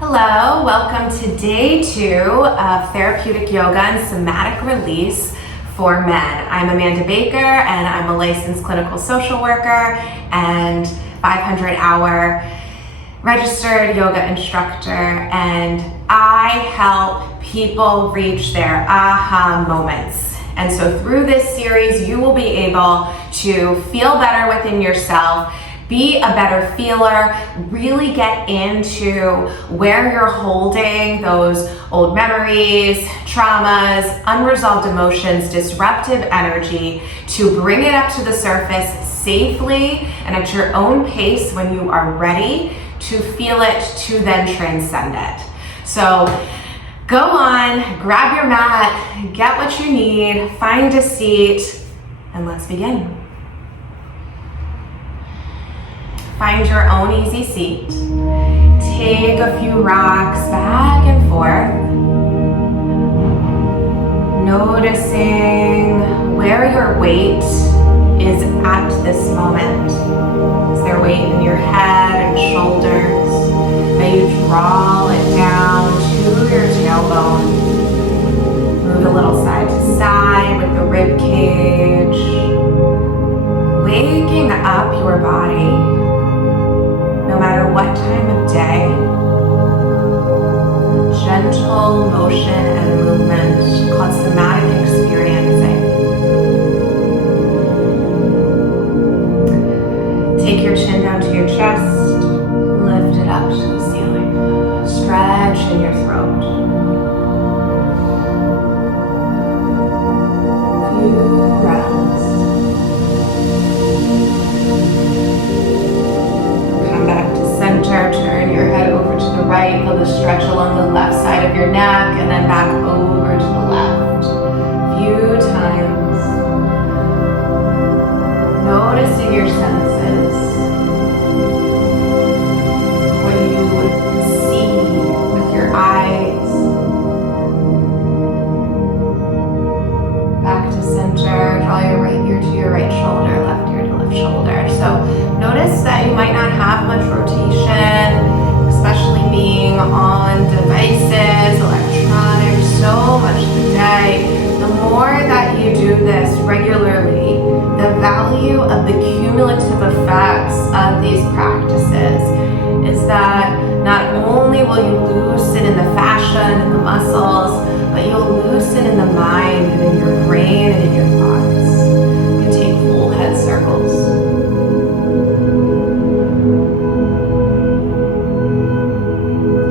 Hello, welcome to day 2 of therapeutic yoga and somatic release for men. I'm Amanda Baker and I'm a licensed clinical social worker and 500-hour registered yoga instructor, and I help people reach their aha moments. And so through this series, you will be able to feel better within yourself, be a better feeler, really get into where you're holding those old memories, traumas, unresolved emotions, disruptive energy, to bring it up to the surface safely and at your own pace when you are ready to feel it, to then transcend it. So go on, grab your mat, get what you need, find a seat, and let's begin. Find your own easy seat. Take a few rocks back and forth, noticing where your weight is at this moment. Is there weight in your head and shoulders? May you draw it down to your tailbone. Move a little side to side with the rib cage, waking up your body. No matter what time of day, gentle motion and movement called somatic experiencing. Take your chin down to your chest, lift it up to the ceiling, stretch in your throat. Few breaths. Back to center, turn your head over to the right, feel the stretch along the left side of your neck, and then back over to the left. Few times. Noticing your senses, what you would see with your eyes. Back to center, draw your right ear to your right shoulder, left ear to left shoulder. So notice that you might not have much rotation, especially being on devices, electronics, so much of the day. The more that you do this regularly, the value of the cumulative effects of these practices is that not only will you loosen in the fascia and in the muscles, but you'll loosen in the mind and in your brain and in your thoughts. You can take full head circles.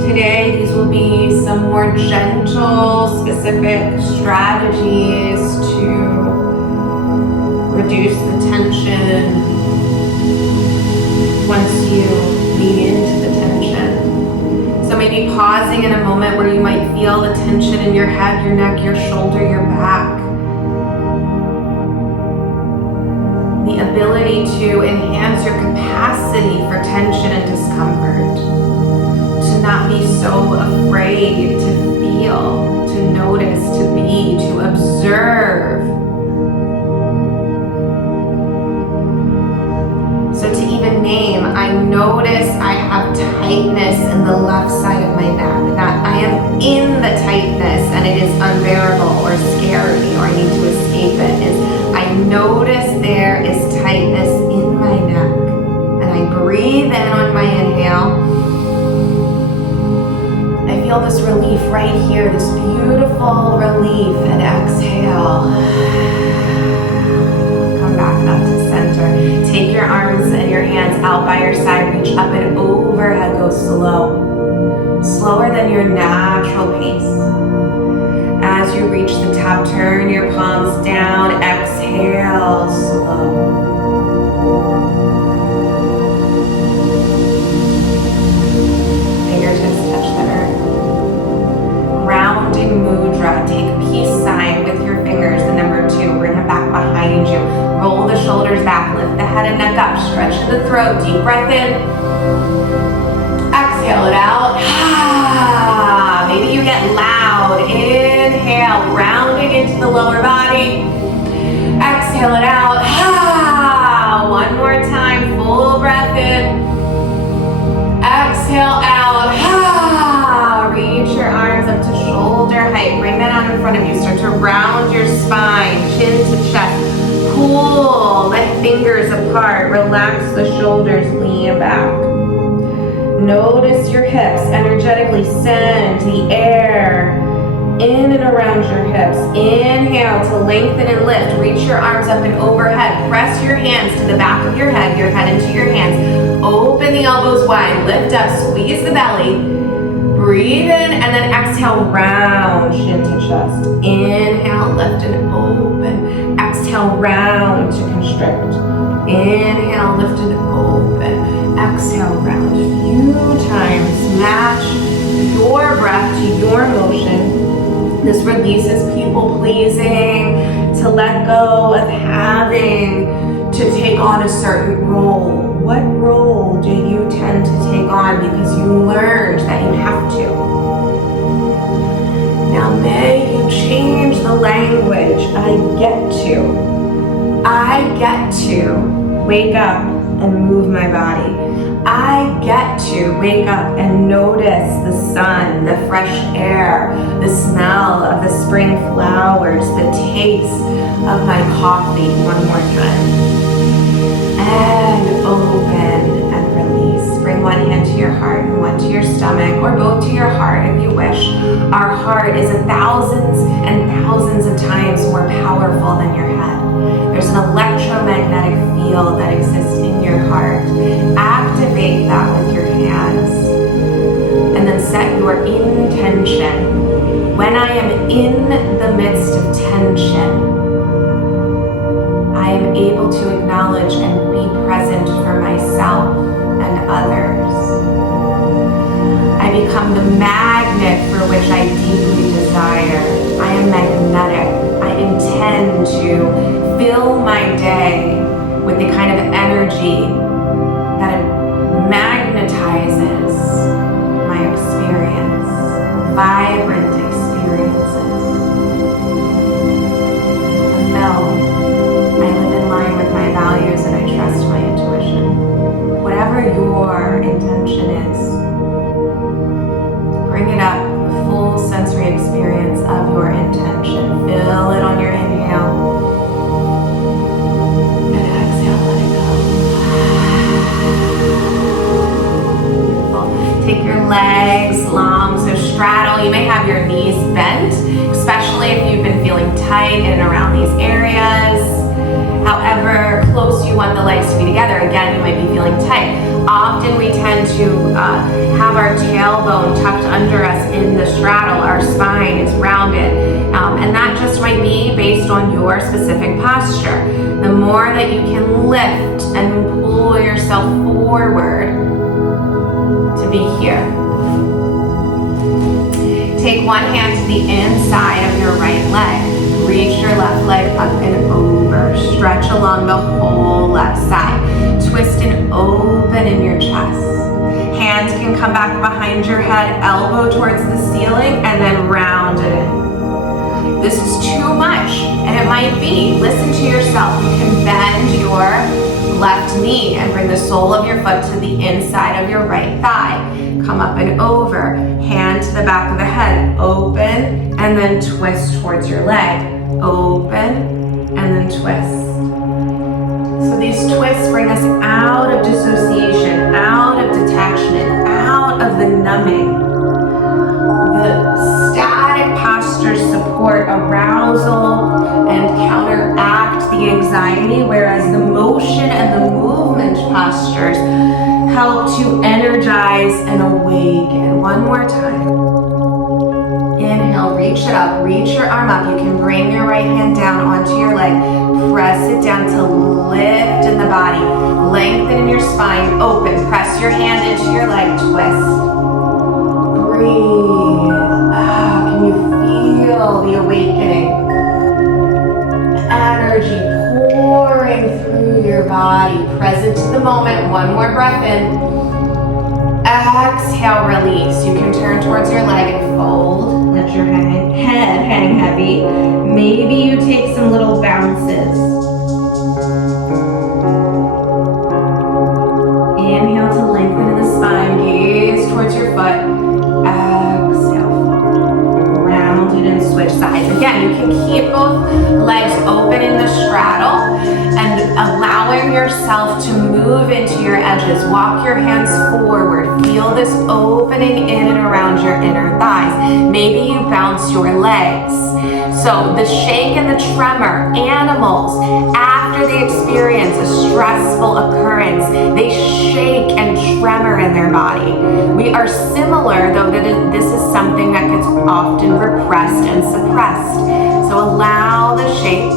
Today, these will be some more gentle, specific strategies to reduce the tension once you lean into the tension. So maybe pausing in a moment where you might feel the tension in your head, your neck, your shoulder, your back. The ability to enhance your capacity for tension and discomfort. To not be so afraid to feel, to notice, to be, to observe. So to even name, I notice I have tightness in the left side of my neck. That I am in the tightness and it is unbearable or scary or I need to escape it. Is I notice there is tightness in my neck. And I breathe in on my inhale. I feel this relief right here, this beautiful relief, and exhale. Come back up to center. Take your arms and your hands out by your side, reach up and overhead, go slow. Slower than your natural pace. As you reach the top, turn your palms down, exhale, slow. Fingertips touch the earth. Grounding mudra. Take peace sign with your fingers, the number 2. Bring it back behind you. Roll the shoulders back, lift the head and neck up, stretch the throat, deep breath in. Exhale it out. Maybe you get loud. Inhale, rounding into the lower body. Exhale it out. One more time, full breath in. Exhale out. relax the shoulders, lean back. Notice your hips. Energetically send the air in and around your hips. Inhale to lengthen and lift. Reach your arms up and overhead. Press your hands to the back of your head into your hands. Open the elbows wide. Lift up, squeeze the belly. Breathe in and then exhale, round shin to chest. Inhale, lift and open. Exhale, round to constrict. Inhale, lift and open. Exhale, round. A few times. Match your breath to your motion. This releases people pleasing, to let go of having to take on a certain role. What role do you tend to take on because you learned that you have to? Now may you change the language. I get to wake up and move my body. I get to wake up and notice the sun, the fresh air, the smell of the spring flowers, the taste of my coffee. One more time. And open and release. Bring one hand to your heart and one to your stomach, or both to your heart if you wish. Our heart is thousands and thousands of times more powerful than your head. There's an electromagnetic field that exists in your heart. Activate that with your hands. And then set your intention. When I am in the midst of tension, I am able to acknowledge and be present for myself and others. I become the magnet for which I deeply desire. I am magnetic. I intend to fill my day with the kind of energy that magnetizes my experience, vibrant experiences. Fulfilled. I live in line with my values and I trust my intuition. Whatever your intention is, bring it up, the full sensory experience of your intention. Feel it on your inhale. And exhale, let it go. Beautiful. Take your legs long, so straddle. You may have your knees bent, especially if you've been feeling tight in and around these areas. However close you want the legs to be together, again, you might be feeling tight. Often we tend to have our tailbone tucked under us in the straddle. Our spine is rounded. And that just might be based on your specific posture. The more that you can lift and pull yourself forward to be here. Take one hand to the inside of your right leg. Reach your left leg up and over. Stretch along the whole left side. Twist and open in your chest. Hands can come back behind your head, elbow towards the ceiling, and then round it in. This is too much, and it might be. Listen to yourself. You can bend your left knee and bring the sole of your foot to the inside of your right thigh. Come up and over. Hand to the back of the head. Open, and then twist towards your leg. Open, and then twist. So these twists bring us out of dissociation, out of detachment, out of the numbing. The static postures support arousal and counteract the anxiety, whereas the motion and the movement postures help to energize and awaken. One more time. Inhale, reach it up, reach your arm up. You can bring your right hand down onto your leg. Press it down to lift in the body. Lengthen in your spine, open. Press your hand into your leg, twist. Breathe. Can you feel the awakening? Energy pouring through your body. Present to the moment. One more breath in. Exhale, release. You can turn towards your leg and fold. Let your head hang heavy. Maybe you take some little bounces. Inhale to lengthen in the spine. Gaze towards your foot. Exhale, fold. Round it and switch sides. sides. Again, you can keep both legs open in the straddle and allowing yourself to move into your edges. Walk your hands forward. Feel this opening in and around your inner thighs. Maybe you bounce your legs. So the shake and the tremor, animals, after they experience a stressful occurrence, they shake and tremor in their body. We are similar, though that this is something that gets often repressed and suppressed. So allow the shake,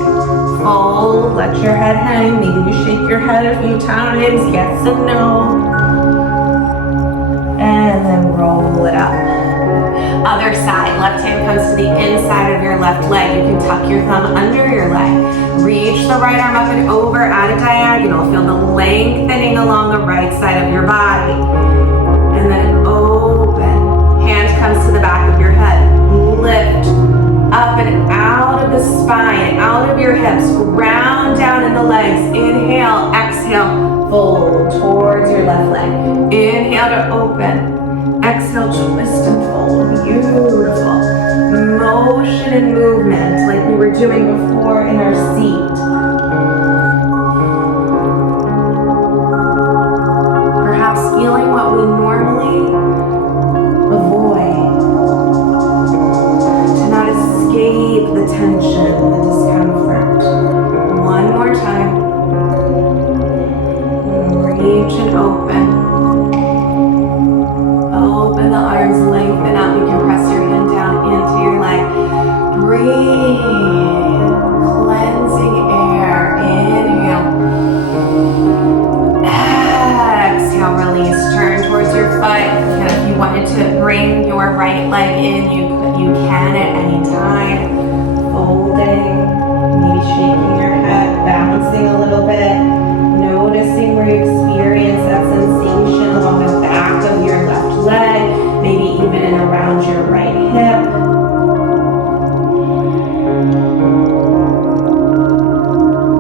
fold, let your head hang. Maybe you shake your head a few times, yes and no. And then roll it up. Other side, left hand comes to the inside of your left leg. You can tuck your thumb under your leg. Reach the right arm up and over at a diagonal. Feel the lengthening along the right side of your body. And then open. Hand comes to the back of your head. Lift up and out of the spine, out of your hips. Ground down in the legs. Inhale, exhale, fold towards your left leg. Inhale to open. Exhale, twist and fold. Beautiful. Motion and movement like we were doing before in our seat. Perhaps feeling what we normally avoid. To not escape the tension, the discomfort. One more time. Reach and open. Open the arms, lengthen up. You can press your hand down into your leg. Breathe. Cleansing air. Inhale. Exhale, release. Turn towards your foot. And if you wanted to bring your right leg in, you can at any time. Folding. Maybe shaking your head, bouncing a little bit. Noticing where you experience that sensation along the back of your left leg, maybe even in around your right hip.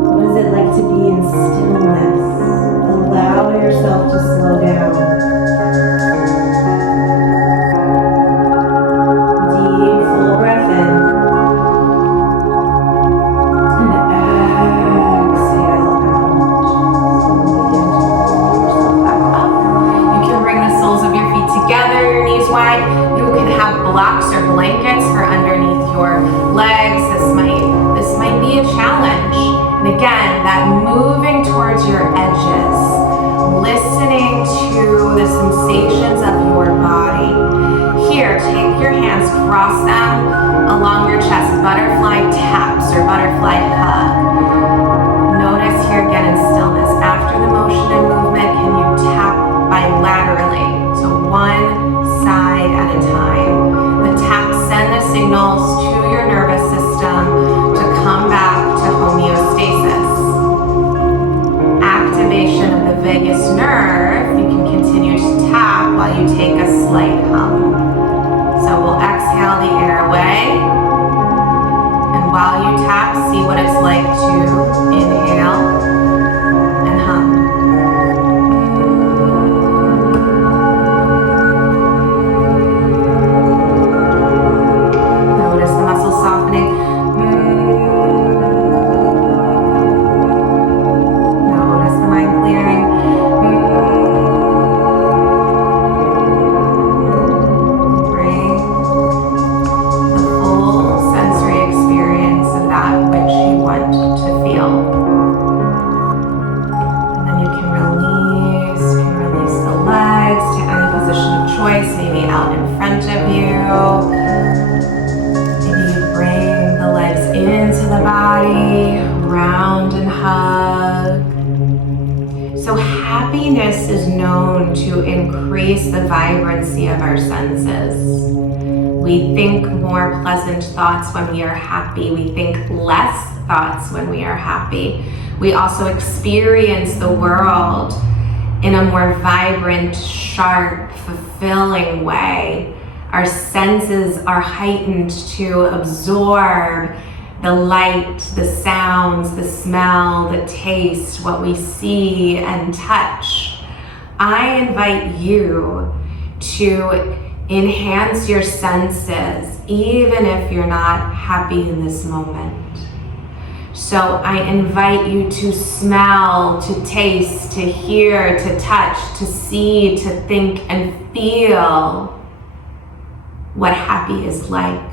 What is it like to be in stillness? Allow yourself to slow down. Deep, full breath in. Wide. You can have blocks or blankets for underneath your legs. This might be a challenge. And again, that moving towards your edges, listening to the sensations of your body. Here, take your hands, cross them along your chest, butterfly taps or butterfly hug. Notice here again in stillness. After the motion and movement, can you tap bilaterally? So one side at a time. The taps send the signals to your nervous system to come back to homeostasis. Activation of the vagus nerve, you can continue to tap while you take a slight hum. So we'll exhale the airway, and while you tap, see what it's like to inhale and hum. Happiness is known to increase the vibrancy of our senses. We think more pleasant thoughts when we are happy. We think less thoughts when we are happy. We also experience the world in a more vibrant, sharp, fulfilling way. Our senses are heightened to absorb the light, the sounds, the smell, the taste, what we see and touch. I invite you to Enhance your senses, even if you're not happy in this moment. So I invite you to smell, to taste, to hear, to touch, to see, to think, and feel what happy is like.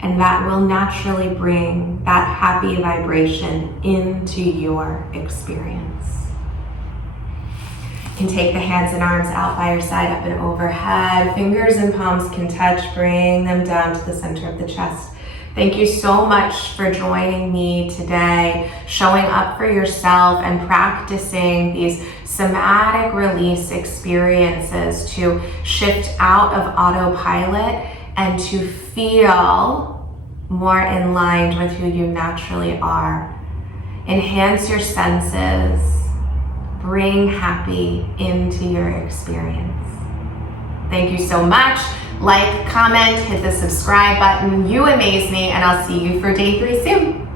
And that will naturally bring that happy vibration into your experience. You can take the hands and arms out by your side, up and overhead. Fingers and palms can touch. Bring them down to the center of the chest. Thank you so much for joining me today, showing up for yourself and practicing these somatic release experiences to shift out of autopilot and to feel more in line with who you naturally are. Enhance your senses. Bring happy into your experience. Thank you so much. Like, comment, hit the subscribe button. You amaze me, and I'll see you for day 3 soon.